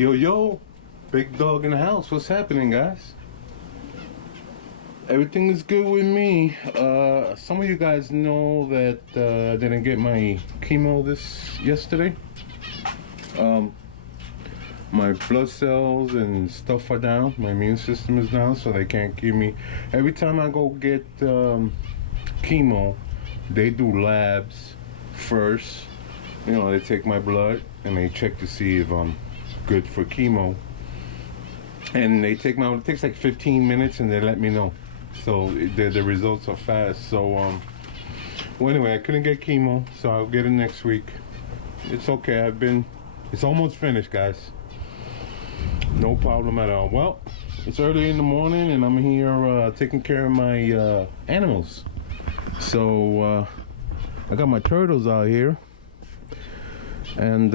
Yo, big dog in the house. What's happening, guys? Everything is good with me. Some of you guys know that I didn't get my chemo yesterday. My blood cells and stuff are down. My immune system is down, so they can't give me. Every time I go get chemo, they do labs first. You know, they take my blood and they check to see if I'm good for chemo. And they take it takes like 15 minutes and they let me know. So the results are fast. So well, anyway, I couldn't get chemo, so I'll get it next week. It's okay. It's almost finished, guys. No problem at all. Well, it's early in the morning and I'm here taking care of my animals. So I got my turtles out here, and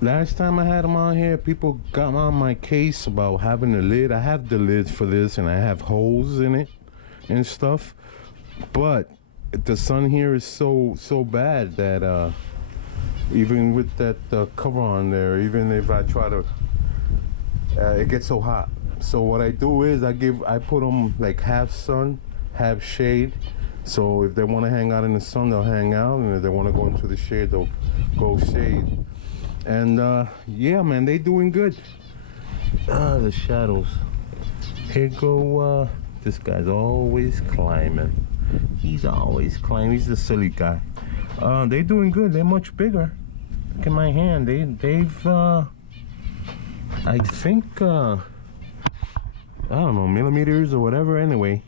last time I had them on here, people got on my case about having the lid. I have the lid for this and I have holes in it and stuff, but the sun here is so bad that even with that cover on there, even if I try to, it gets so hot. So what I do is I put them like half sun, half shade. So if they want to hang out in the sun, they'll hang out, and if they want to go into the shade, they'll go shade. And yeah, man, they doing good. The shadows. Here go this guy's always climbing. He's always climbing. He's the silly guy. They doing good. They're much bigger. Look at my hand. They've I think I don't know, millimeters or whatever. Anyway,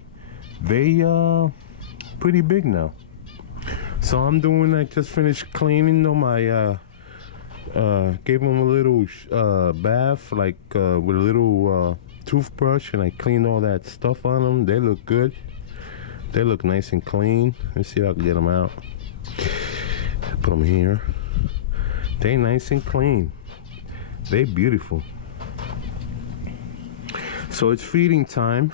they pretty big now. So I'm doing, I just finished cleaning them. I gave them a little bath, like with a little toothbrush, and I cleaned all that stuff on them. They look good. They look nice and clean. Let's see if I can get them out. Put them here. They nice and clean. They beautiful. So it's feeding time.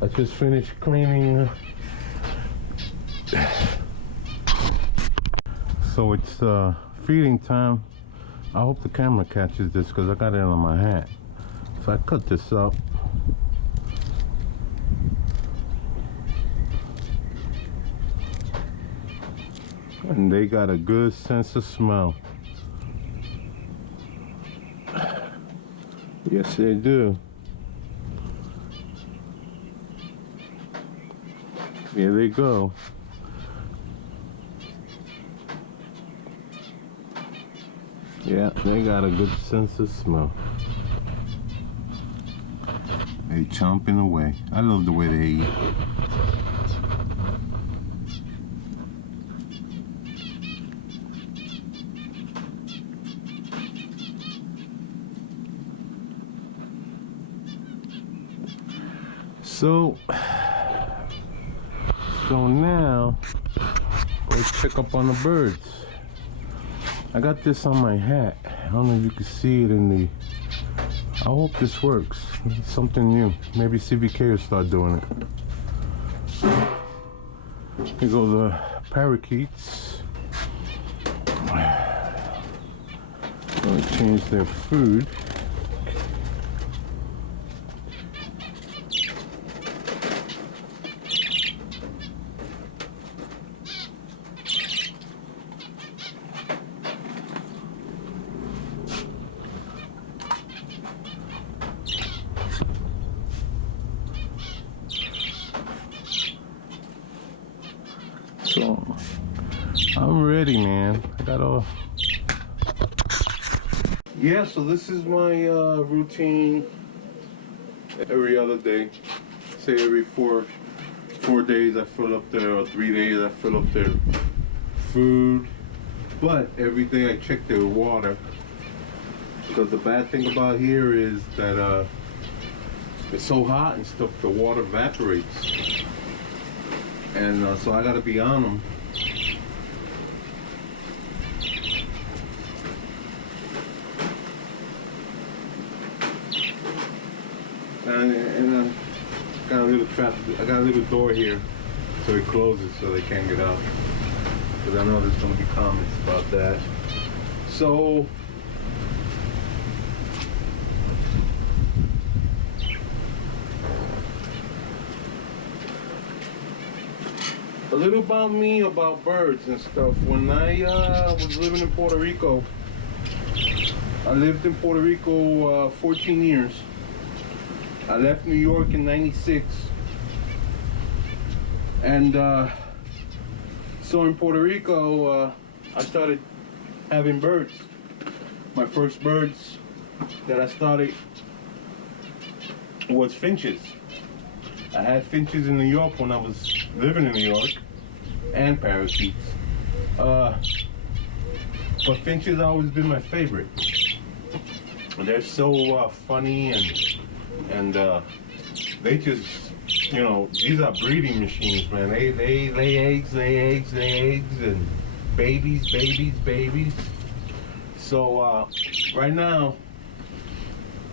I just finished cleaning. So it's feeding time. I hope the camera catches this because I got it on my hat. So I cut this up. And they got a good sense of smell. Yes, they do. Here they go. Yeah, they got a good sense of smell. They chomping away. I love the way they eat. So now let's check up on the birds. I got this on my hat. I don't know if you can see it in the. I hope this works. It's something new. Maybe CVK will start doing it. Here go the parakeets. I'm gonna change their food. So I'm ready, man. I got all. Yeah, so this is my routine every other day. Say every four days I fill up their, or 3 days I fill up their food. But every day I check their water. Because the bad thing about here is that it's so hot and stuff, the water evaporates. And so I gotta be on them. And got a little trap. I got a little door here, so it closes so they can't get out. Because I know there's gonna be comments about that. So a little about me, about birds and stuff. When I was living in Puerto Rico, I lived in Puerto Rico 14 years. I left New York in '96. And so in Puerto Rico, I started having birds. My first birds that I started was finches. I had finches in New York when I was living in New York, and parakeets. But finches have always been my favorite. They're so funny, and they just, you know, these are breeding machines, man. They lay eggs, and babies. So right now,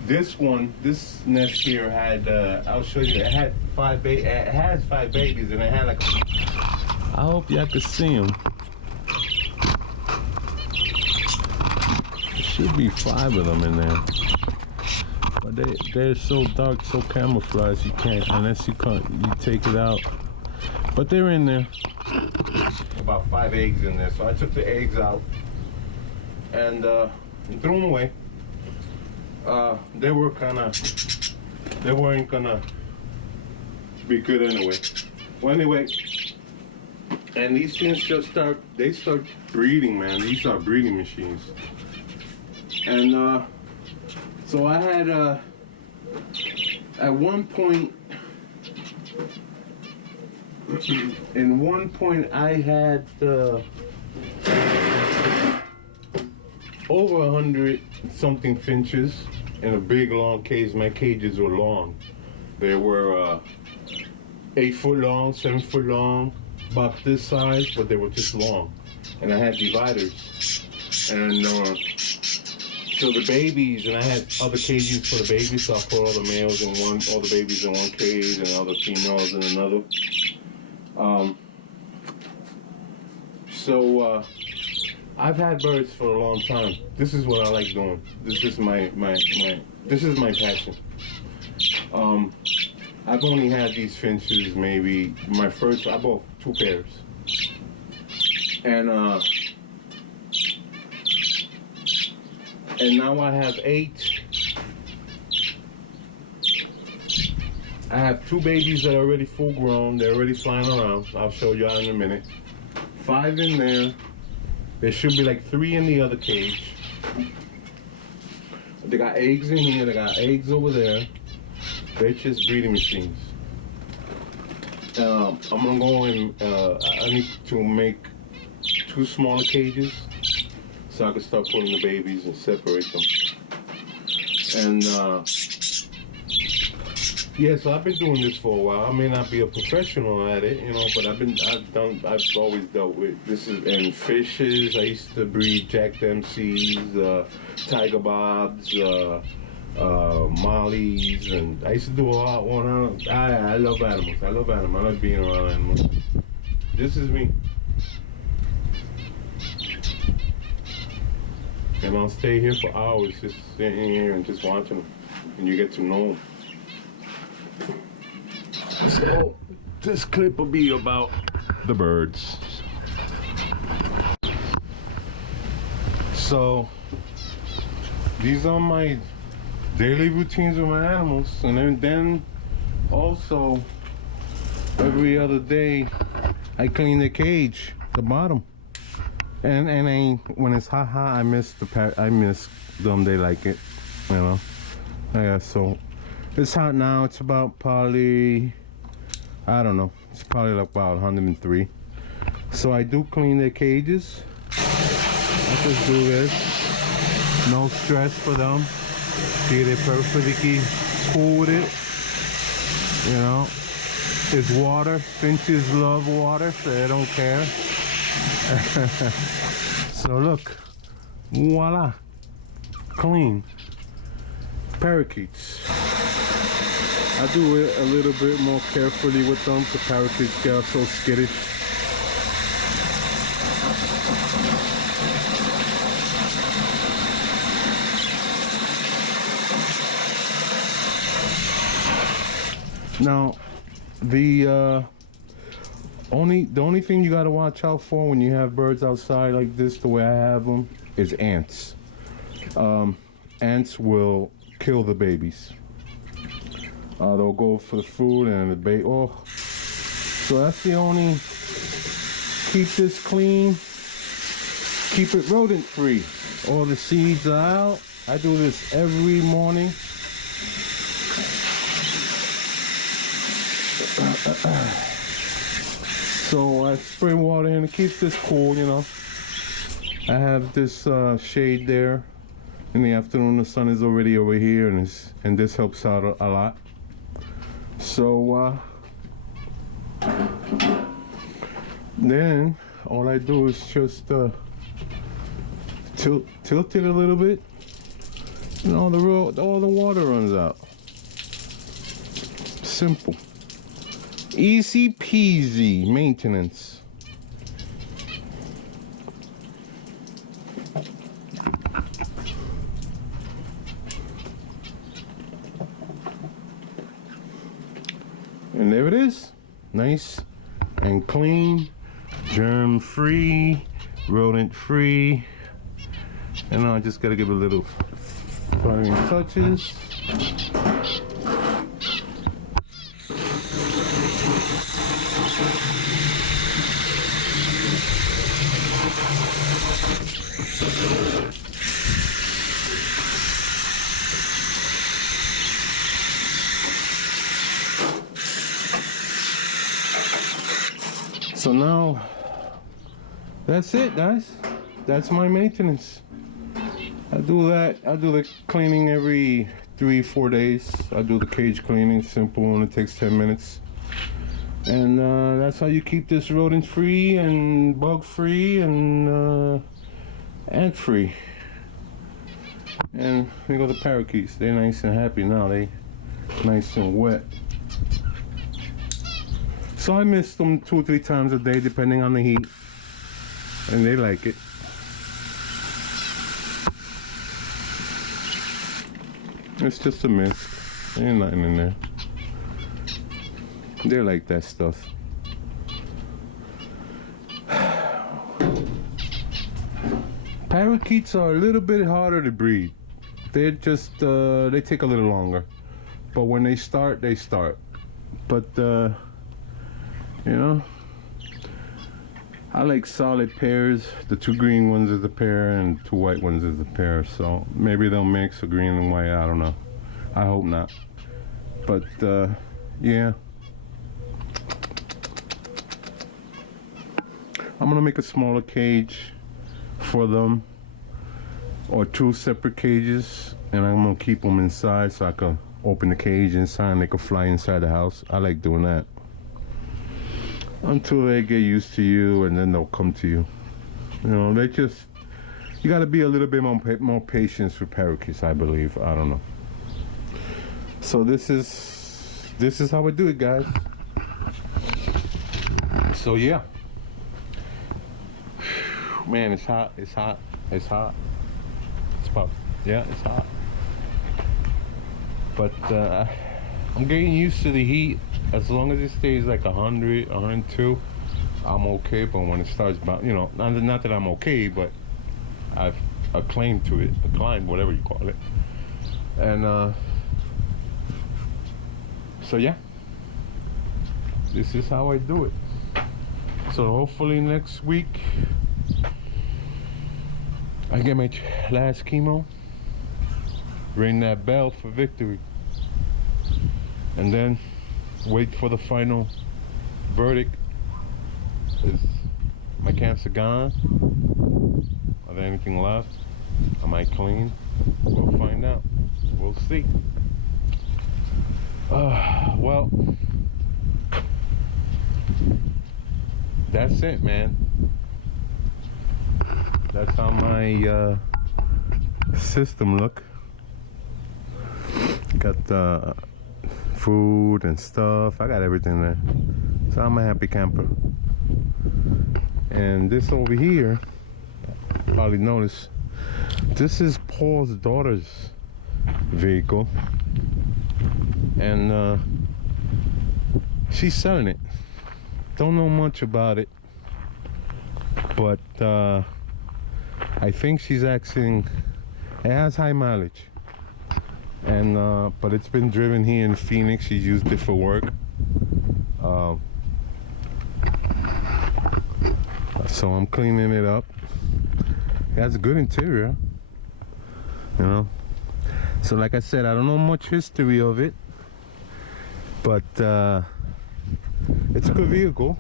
this nest here had, I'll show you, it had it has 5 babies, and it had like, I hope y'all can see them. There should be 5 of them in there. But they're so dark, so camouflaged, you can't, unless you take it out. But they're in there. About 5 eggs in there. So I took the eggs out and threw them away. They weren't gonna be good anyway. Well, anyway, and these things just start breeding, man. These are breeding machines. And so I had at one point I had over 100 something finches in a big long cage. My cages were long. They were 8 foot long, 7 foot long, about this size, but they were just long. And I had dividers. And so the babies, and I had other cages for the babies, so I put all the males in one, all the babies in one cage, and all the females in another. So I've had birds for a long time. This is what I like doing. This is my passion. I've only had these finches maybe I bought 2 pairs. And now I have 8. I have 2 babies that are already full grown. They're already flying around. I'll show y'all in a minute. 5 in there. There should be like 3 in the other cage. They got eggs in here. They got eggs over there. They're just breeding machines. I'm gonna go and I need to make 2 smaller cages so I can start putting the babies and separate them. And yeah, so I've been doing this for a while. I may not be a professional at it, you know, but I've always dealt with this and fishes. I used to breed Jack Dempsey's, Tiger Bobs, Mollies, and I used to do a lot. I love animals. I love animals. I love being around animals. This is me. And I'll stay here for hours just sitting here and just watching them. And you get to know them. So, this clip will be about the birds. So, these are my daily routines with my animals. And then also, every other day, I clean the cage, the bottom. And when it's hot, I miss them. They like it, you know. So it's hot now. It's about probably, I don't know. It's probably like about 103. So I do clean their cages. I just do this. No stress for them. See, they're perfectly cool with it. You know, it's water. Finches love water, so they don't care. So look, voila, clean parakeets. I do it a little bit more carefully with them because parakeets get so skittish. Now, the only thing you gotta watch out for when you have birds outside like this, the way I have them, is ants. Ants will kill the babies. They'll go for the food and the baby. Oh, so that's the only. Keep this clean. Keep it rodent free. All the seeds are out. I do this every morning. So I spray water in and keeps this cool, you know. I have this shade there. In the afternoon, the sun is already over here, and this helps out a lot. So then all I do is just tilt it a little bit, and all the water runs out. Simple, easy peasy maintenance. And there it is, nice and clean, germ free, rodent free. And now I just gotta give it a little finishing touches. So now, that's it, guys. That's my maintenance. I do that. I do the cleaning every 3-4 days. I do the cage cleaning, simple, and it takes 10 minutes. And that's how you keep this rodent free and bug free and ant free. And here go the parakeets. They're nice and happy now. They nice and wet. So I miss them 2 or 3 times a day, depending on the heat, and they like it. It's just a mist. There ain't nothing in there. They like that stuff. Parakeets are a little bit harder to breed. They're just they take a little longer, but when they start, they start. But you know, I like solid pairs. The 2 green ones is a pair and 2 white ones is a pair. So maybe they'll mix a green and white. I don't know. I hope not. But yeah, I'm gonna make a smaller cage for them, or 2 separate cages, and I'm gonna keep them inside so I can open the cage inside and they can fly inside the house. I like doing that. Until they get used to you, and then they'll come to you. You know, they just, you got to be a little bit more patient with parakeets, I believe. I don't know. So this is how I do it, guys. So yeah, man, it's hot. It's hot. It's hot. It's about, yeah, it's hot. But I'm getting used to the heat. As long as it stays like 100, 102, I'm okay. But when it starts, you know, not that I'm okay, but I've a claim to it, a climb, whatever you call it. And so yeah, this is how I do it. So hopefully next week I get my last chemo, ring that bell for victory, and then wait for the final verdict. Is my cancer gone? Are there anything left? Am I clean? We'll find out. We'll see. Well, that's it, man. That's how my system look. Got the food and stuff. I got everything there. So I'm a happy camper. And this over here, probably notice, this is Paul's daughter's vehicle. And she's selling it. Don't know much about it, but I think she's asking. It has high mileage, and but it's been driven here in Phoenix. She's used it for work. So I'm cleaning it up. It has a good interior, you know. So like I said, I don't know much history of it, but it's a good vehicle,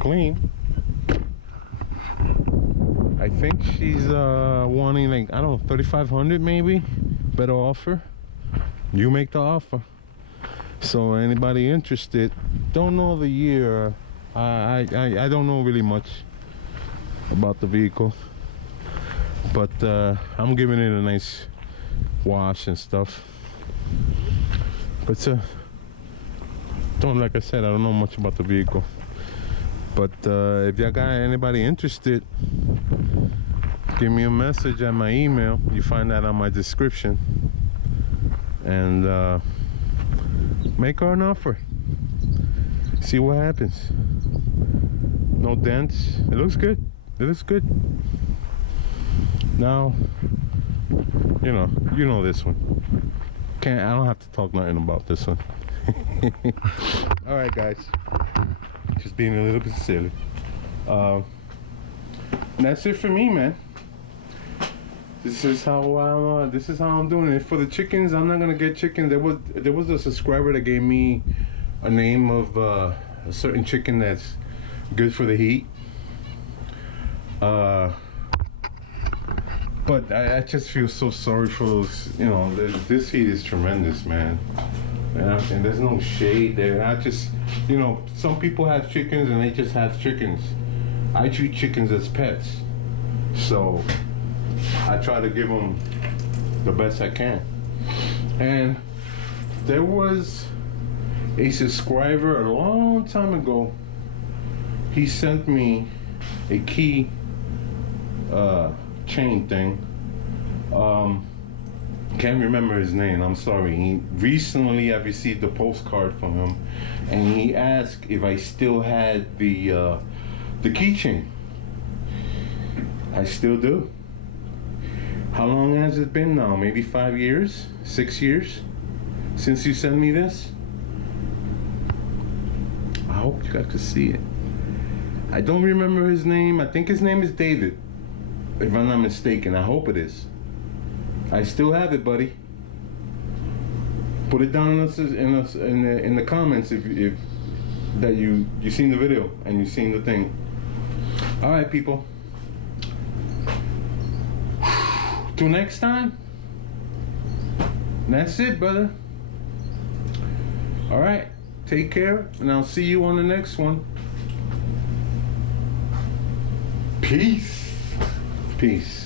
clean. I think she's wanting, like, I don't know, 3,500 maybe. Better offer. You make the offer. So anybody interested, don't know the year. I don't know really much about the vehicle, but I'm giving it a nice wash and stuff. But like I said, I don't know much about the vehicle. But if y'all got anybody interested, give me a message at my email. You find that on my description, and make her an offer. See what happens. No dents. It looks good. It looks good. Now, you know this one. I don't have to talk nothing about this one. All right, guys. Just being a little bit silly. And that's it for me, man. This is how I'm doing it. For the chickens, I'm not gonna get chickens. There was a subscriber that gave me a name of a certain chicken that's good for the heat. But I just feel so sorry for those. You know, this heat is tremendous, man. And there's no shade there. I just, you know, some people have chickens and they just have chickens. I treat chickens as pets, so I try to give them the best I can. And there was a subscriber a long time ago. He sent me a key chain thing. Can't remember his name, I'm sorry. Recently I received a postcard from him, and he asked if I still had the keychain. I still do. How long has it been now? Maybe 5 years? 6 years? Since you sent me this? I hope you guys could see it. I don't remember his name. I think his name is David, if I'm not mistaken. I hope it is. I still have it, buddy. Put it down in the comments if that you seen the video and you seen the thing. All right, people. Till next time. That's it, brother. All right. Take care, and I'll see you on the next one. Peace. Peace.